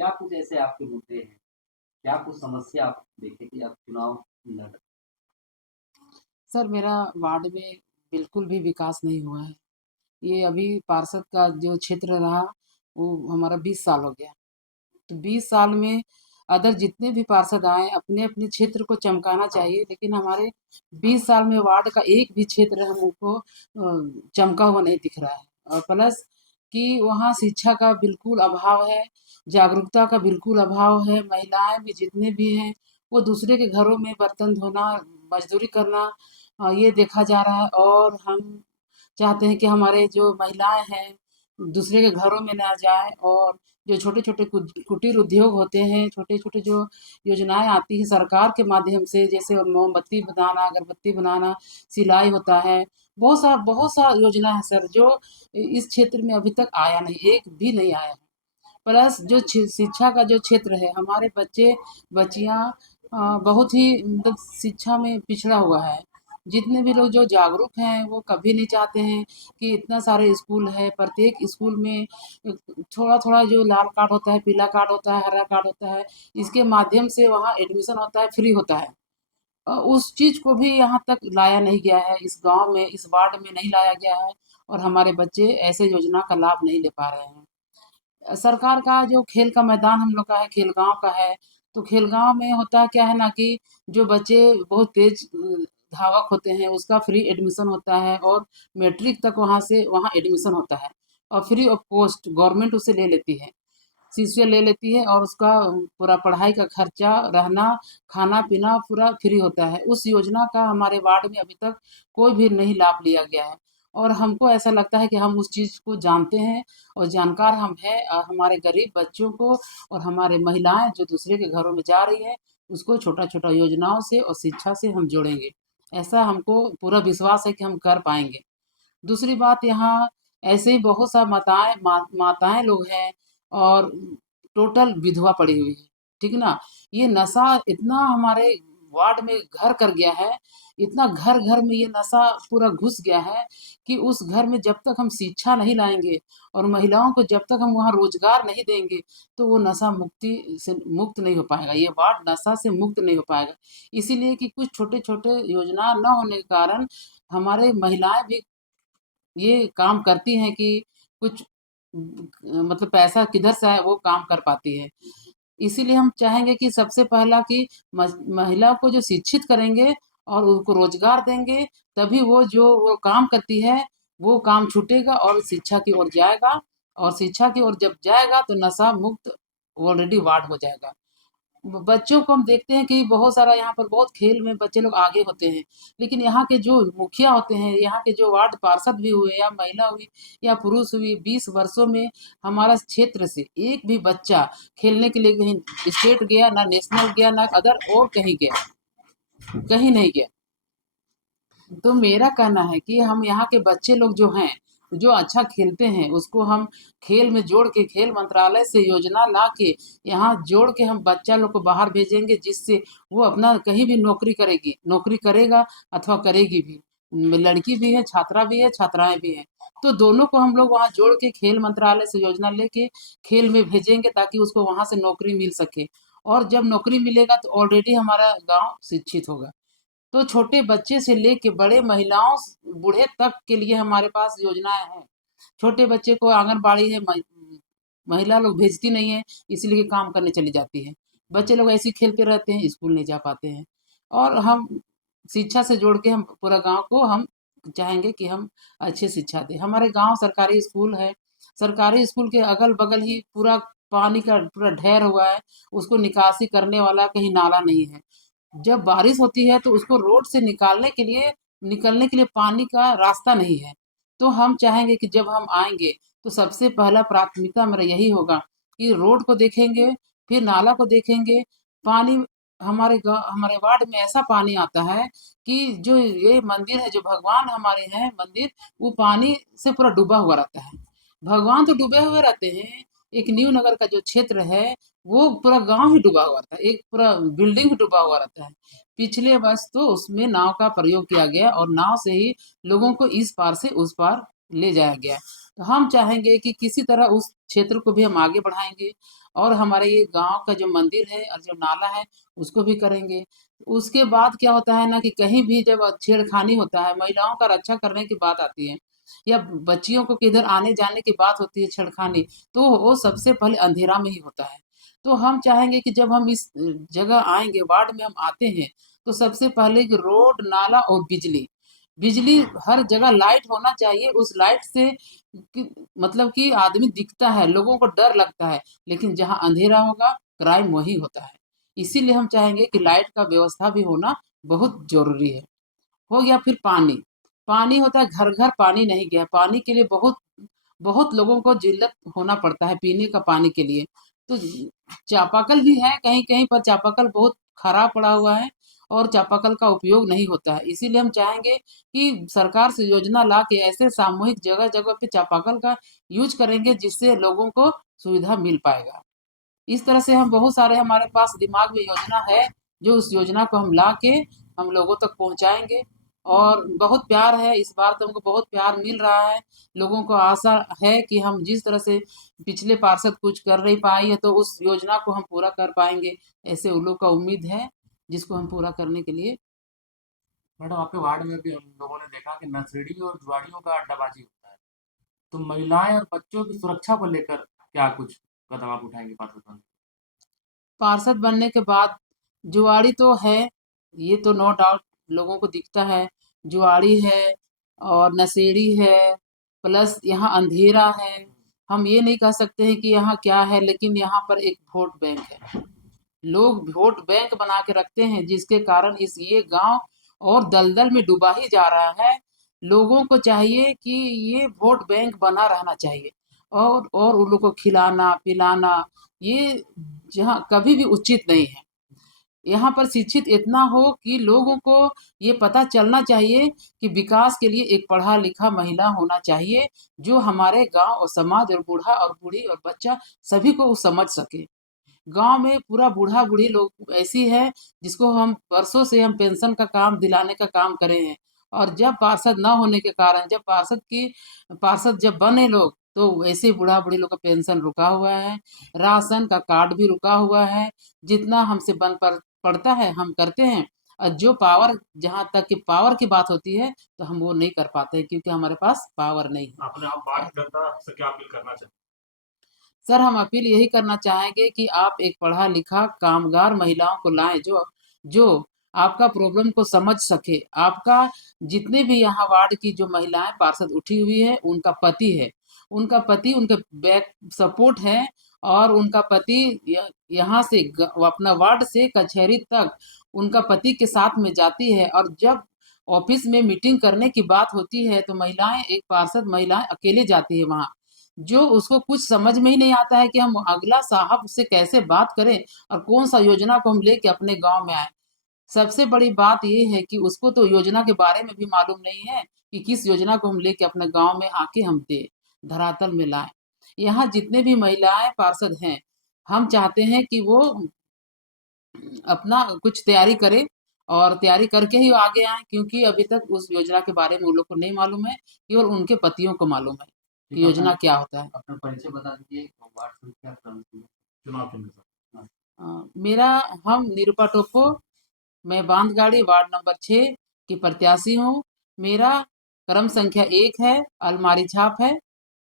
क्या कुछ ऐसे आपके मुद्दे हैं? क्या कुछ समस्या आप देखें कि आप चुनाव लड़ सर, मेरा वार्ड में बिल्कुल भी विकास नहीं हुआ है। ये अभी पार्षद का जो क्षेत्र रहा, वो हमारा 20 साल हो गया। तो 20 साल में अदर जितने भी पार्षद आए, अपने-अपने क्षेत्र को चमकाना चाहिए, लेकिन हमारे 20 साल में वार्ड का एक भी क्षेत्र हमको चमका हुआ नहीं दिख रहा है। और प्लस कि वहाँ शिक्षा का बिल्कुल अभाव है, जागरूकता का बिल्कुल अभाव है। महिलाएँ भी जितने भी हैं, वो दूसरे के घरों में बर्तन धोना, मज़दूरी करना ये देखा जा रहा है। और हम चाहते हैं कि हमारे जो महिलाएँ हैं, दूसरे के घरों में ना जाएँ। और जो छोटे-छोटे कुटीर उद्योग होते हैं, छोटे-छोटे जो योजनाएँ आती हैं सरकार के माध्यम से, जैसे मोमबत्ती बनाना, अगरबत्ती बनाना, सिलाई होता है, बहुत सा योजना है सर, जो इस क्षेत्र में अभी तक आया नहीं, एक भी नहीं आया है। प्लस जो शिक्षा का जो क्षेत्र है, हमारे बच्चे बच्चियां बहुत ही मतलब शिक्षा में पिछड़ा हुआ है। जितने भी लोग जो जागरूक हैं वो कभी नहीं चाहते हैं कि इतना सारे स्कूल है, प्रत्येक स्कूल में थोड़ा थोड़ा जो लाल कार्ड होता है, पीला कार्ड होता है, हरा कार्ड होता है, इसके माध्यम से वहाँ एडमिशन होता है, फ्री होता है। उस चीज को भी यहाँ तक लाया नहीं गया है, इस गांव में, इस वार्ड में नहीं लाया गया है। और हमारे बच्चे ऐसे योजना का लाभ नहीं ले पा रहे हैं। सरकार का जो खेल का मैदान हम लोग का है, खेलगांव का है, तो खेलगांव में होता क्या है ना कि जो बच्चे बहुत तेज धावक होते हैं, उसका फ्री एडमिशन होता है। और मैट्रिक तक वहाँ एडमिशन होता है, और फ्री ऑफ कॉस्ट गवर्नमेंट उसे ले लेती है, शीशे ले लेती है। और उसका पूरा पढ़ाई का खर्चा, रहना, खाना-पीना पूरा फ्री होता है। उस योजना का हमारे वार्ड में अभी तक कोई भी नहीं लाभ लिया गया है। और हमको ऐसा लगता है कि हम उस चीज़ को जानते हैं और जानकार हम हैं। हमारे गरीब बच्चों को और हमारे महिलाएँ जो दूसरे के घरों में जा रही हैं, उसको छोटा-छोटा योजनाओं से और शिक्षा से हम जोड़ेंगे। ऐसा हमको पूरा विश्वास है कि हम कर पाएँगे। दूसरी बात, यहाँ ऐसे ही बहुत सा माताएँ लोग हैं, और टोटल विधवा पड़ी हुई है, ठीक ना? ये नशा इतना हमारे वार्ड में घर कर गया है, इतना घर-घर में ये नशा पूरा घुस गया है कि उस घर में जब तक हम शिक्षा नहीं लाएँगे और महिलाओं को जब तक हम वहाँ रोज़गार नहीं देंगे, तो वो नशा मुक्ति से मुक्त नहीं हो पाएगा, ये वार्ड नशा से मुक्त नहीं हो पाएगा। इसीलिए कि कुछ छोटे-छोटे योजना ना होने के कारण हमारे महिलाएँ भी ये काम करती हैं कि कुछ मतलब पैसा किधर से आए वो काम कर पाती है। इसीलिए हम चाहेंगे कि सबसे पहला कि महिला को जो शिक्षित करेंगे और उनको रोज़गार देंगे, तभी वो जो वो काम करती है, वो काम छूटेगा और शिक्षा की ओर जाएगा। और शिक्षा की ओर जब जाएगा तो नशा मुक्त ऑलरेडी वार्ड हो जाएगा। बच्चों को हम देखते हैं कि बहुत सारा यहाँ पर बहुत खेल में बच्चे लोग आगे होते हैं, लेकिन यहाँ के जो मुखिया होते हैं, यहाँ के जो वार्ड पार्षद भी हुए या महिला हुई या पुरुष हुई, 20 वर्षों में हमारा क्षेत्र से एक भी बच्चा खेलने के लिए कहीं स्टेट गया, ना नेशनल गया, ना अदर और कहीं गया, कहीं नहीं गया। तो मेरा कहना है कि हम यहाँ के बच्चे लोग जो हैं, जो अच्छा खेलते हैं, उसको हम खेल में जोड़ के, खेल मंत्रालय से योजना ला के यहाँ जोड़ के हम बच्चा लोग को बाहर भेजेंगे, जिससे वो अपना कहीं भी नौकरी करेगी, नौकरी करेगा अथवा करेगी भी। लड़की भी है, छात्रा भी है, छात्राएं भी हैं। तो दोनों को हम लोग वहाँ जोड़ के खेल मंत्रालय से योजना लेके खेल में भेजेंगे, ताकि उसको वहाँ से नौकरी मिल सके। और जब नौकरी मिलेगा तो ऑलरेडी हमारा गांव शिक्षित होगा। तो छोटे बच्चे से लेके बड़े महिलाओं बूढ़े तक के लिए हमारे पास योजनाएं हैं। छोटे बच्चे को आंगनबाड़ी है, महिला लोग भेजती नहीं है, इसलिए काम करने चली जाती है। बच्चे लोग ऐसे ही खेलते रहते हैं, स्कूल नहीं जा पाते हैं। और हम शिक्षा से जोड़ के हम पूरा गांव को हम चाहेंगे कि हम अच्छी शिक्षा दें। हमारे गांव सरकारी स्कूल है, सरकारी स्कूल के अगल बगल ही पूरा पानी का पूरा ढेर हुआ है, उसको निकासी करने वाला कहीं नाला नहीं है। जब बारिश होती है तो उसको रोड से निकलने के लिए पानी का रास्ता नहीं है। तो हम चाहेंगे कि जब हम आएँगे तो सबसे पहला प्राथमिकता मेरा यही होगा कि रोड को देखेंगे, फिर नाला को देखेंगे। पानी हमारे वार्ड में ऐसा पानी आता है कि जो ये मंदिर है, जो भगवान हमारे हैं मंदिर, वो पानी से पूरा डूबा हुआ रहता है। भगवान तो डूबे हुए रहते हैं, एक न्यू नगर का जो क्षेत्र है, वो पूरा गाँव ही डूबा हुआ रहता है, एक पूरा बिल्डिंग भी डूबा हुआ रहता है। पिछले वर्ष तो उसमें नाव का प्रयोग किया गया और नाव से ही लोगों को इस पार से उस पार ले जाया गया है। तो हम चाहेंगे कि किसी तरह उस क्षेत्र को भी हम आगे बढ़ाएँगे और हमारे ये गाँव का जो मंदिर है और जो नाला है, उसको भी करेंगे। उसके बाद क्या होता है ना कि कहीं भी जब छेड़खानी होता है, महिलाओं का रक्षा करने की बात आती है या बच्चियों को किधर आने-जाने की बात होती है छेड़खानी, तो वो सबसे पहले अंधेरा में ही होता है। तो हम चाहेंगे कि जब हम इस जगह आएँगे, वार्ड में हम आते हैं, तो सबसे पहले कि रोड, नाला और बिजली। बिजली हर जगह लाइट होना चाहिए, उस लाइट से कि मतलब कि आदमी दिखता है, लोगों को डर लगता है, लेकिन जहाँ अंधेरा होगा, क्राइम वहीं होता है। इसीलिए हम चाहेंगे कि लाइट का व्यवस्था भी होना बहुत ज़रूरी है। हो गया फिर पानी। पानी होता है घर-घर पानी नहीं गया, पानी के लिए बहुत बहुत लोगों को जिल्लत होना पड़ता है पीने का पानी के लिए। तो चापाकल भी है कहीं-कहीं पर चापाकल बहुत खराब पड़ा हुआ है और चापाकल का उपयोग नहीं होता है। इसीलिए हम चाहेंगे कि सरकार से योजना ला के ऐसे सामूहिक जगह-जगह पे चापाकल का यूज़ करेंगे जिससे लोगों को सुविधा मिल पाएगा। इस तरह से हम बहुत सारे हमारे पास दिमाग में योजना है, जो उस योजना को हम ला के हम लोगों तक पहुँचाएँगे और बहुत प्यार है, इस बार तो हमको बहुत प्यार मिल रहा है। लोगों को आशा है कि हम जिस तरह से पिछले पार्षद कुछ कर नहीं पाई है, तो उस योजना को हम पूरा कर पाएँगे, ऐसे उन लोग का उम्मीद है, जिसको हम पूरा करने के लिए मैडम आपके वार्ड में भी हम लोगों ने देखा कि नशेड़ी और जुआरियों का अड्डाबाजी होता है। तो महिलाएं और बच्चों की सुरक्षा को लेकर क्या कुछ कदम आप उठाएंगे पार्षद बनने पार्षद बनने के बाद जुआड़ी तो है, ये तो नो डाउट लोगों को दिखता है। जुआड़ी है और नशेड़ी है, प्लस यहाँ अंधेरा है। हम ये नहीं कह सकते हैं कि यहाँ क्या है, लेकिन यहाँ पर एक वोट बैंक है। लोग वोट बैंक बना के रखते हैं, जिसके कारण इस ये गांव और दलदल में डूबा ही जा रहा है। लोगों को चाहिए कि ये वोट बैंक बना रहना चाहिए और उन लोग को खिलाना पिलाना ये जहाँ कभी भी उचित नहीं है। यहाँ पर शिक्षित इतना हो कि लोगों को ये पता चलना चाहिए कि विकास के लिए एक पढ़ा लिखा महिला होना चाहिए, जो हमारे गांव और समाज और बूढ़ा और बूढ़ी और बच्चा सभी को वो समझ सके। गाँव में पूरा बूढ़ा-बूढ़ी लोग ऐसी है, जिसको हम वर्षों से हम पेंशन का काम दिलाने का काम करे हैं। और जब पार्षद ना होने के कारण जब पार्षद जब बने लोग, तो ऐसे बूढ़ा-बूढ़ी लोग का पेंशन रुका हुआ है, राशन का कार्ड भी रुका हुआ है। जितना हमसे बन पड़ता है, हम करते हैं और जो पावर जहाँ तक कि पावर की बात होती है, तो हम वो नहीं कर पाते हैं क्योंकि हमारे पास पावर नहीं है। आपने आप बात जनता से क्या अपील करना चाहते सर हम अपील यही करना चाहेंगे कि आप एक पढ़ा-लिखा कामगार महिलाओं को लाएँ जो आपका प्रॉब्लम को समझ सके। आपका जितने भी यहाँ वार्ड की जो महिलाएँ पार्षद उठी हुई है, उनका पति है। उनका पति उनके बैक सपोर्ट है और उनका पति यहाँ से अपना वार्ड से कचहरी तक उनका पति के साथ में जाती है और जब ऑफिस में मीटिंग करने की बात होती है, तो महिलाएँ एक पार्षद महिलाएँ अकेले जाती है वहाँ। जो उसको कुछ समझ में ही नहीं आता है कि हम अगला साहब से कैसे बात करें और कौन-सा योजना को हम लेके अपने गाँव में आएँ। सबसे बड़ी बात ये है कि उसको तो योजना के बारे में भी मालूम नहीं है कि किस योजना को हम लेके अपने गाँव में आके हम दें, धरातल में लाएँ। यहाँ जितने भी महिलाएँ पार्षद हैं, हम चाहते हैं कि वो अपना कुछ तैयारी करें और तैयारी करके ही आगे आएँ क्योंकि अभी तक उस योजना के बारे में उन लोग को नहीं मालूम है, केवल उनके पतियों को मालूम है ठीक कि है, योजना क्या होता है। अपना परिचय बता दीजिए और वार्ड संख्या क्रम से। चुनाव चिन्ह के साथ? हाँ, मेरा हम निरूपा टोप्पो, मैं बांधगाड़ी वार्ड नंबर 6 की प्रत्याशी हूँ। मेरा क्रम संख्या 1 है, अलमारी छाप है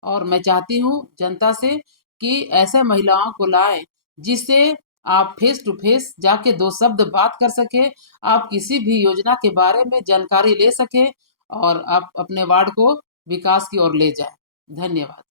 और मैं चाहती हूँ जनता से कि ऐसे महिलाओं को लाएँ, जिससे आप फेस टू फेस जाके 2 शब्द बात कर सकें, आप किसी भी योजना के बारे में जानकारी ले सकें और आप अपने वार्ड को विकास की ओर ले जाएँ। धन्यवाद।